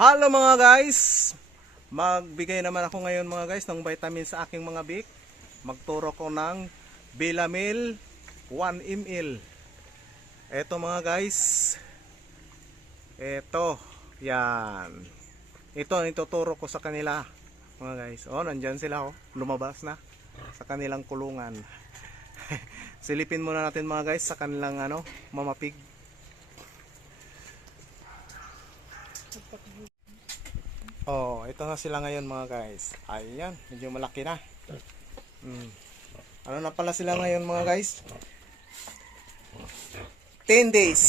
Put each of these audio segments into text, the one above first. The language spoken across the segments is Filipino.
Hello mga guys! Magbigay naman ako ngayon mga guys ng vitamin sa aking mga bik. Magturo ko ng Bilamil 1 ml. Eto mga guys. Eto. Yan. Ito ang ituturo ko sa kanila mga guys. Oh, nandyan sila oh. Lumabas na sa kanilang kulungan. Silipin muna natin mga guys sa kanilang mamapig. Oh, ito na sila ngayon mga guys. Ayan, medyo malaki na. Ano na pala sila ngayon mga guys? 10 days.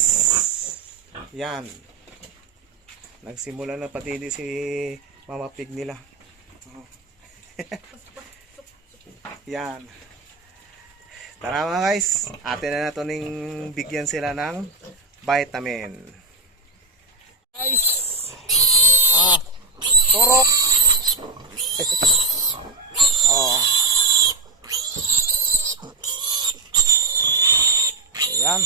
Yan. Nagsimula na pati si Mama Pig nila. Yan. Tara mga guys, atin na nato ning bigyan sila ng vitamin. Guys, turok. Oh. Ayan.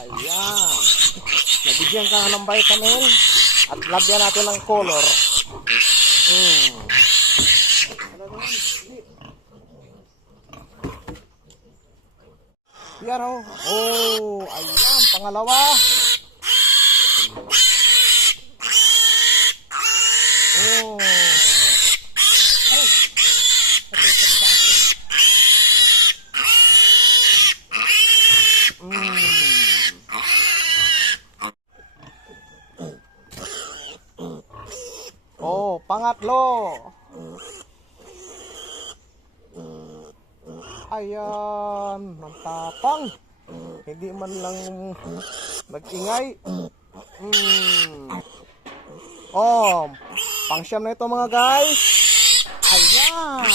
Ayan. Nabigyan ka ng vitamin at lagyan natin ng color. Yan oh. Oh, ayan, pangalawa. Oh. Oh, pangatlo. Ayan, ang tapang. Hindi man lang nag-ingay. Oh, pang-siyam na ito mga guys. Ayan.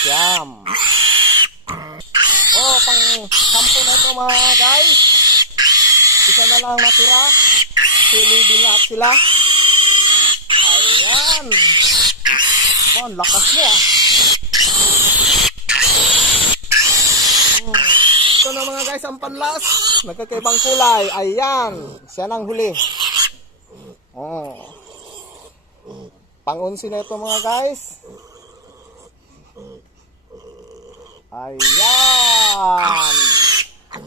Siyam. Oh, pang-sampo na ito mga guys. Isa na lang natira. Silibin lahat sila. Ayan. Oh, ang lakas mo ah. Ito na mga guys ang panlas. Nagkakaibang kulay. Ayan. Siya nang huli. Oh. Pang-11 na ito mga guys. Ayan.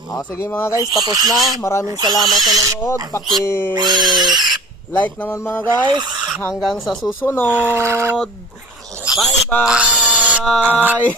Oh, sige mga guys, tapos na. Maraming salamat sa nanood. Paki-like naman mga guys. Hanggang sa susunod. Bye-bye!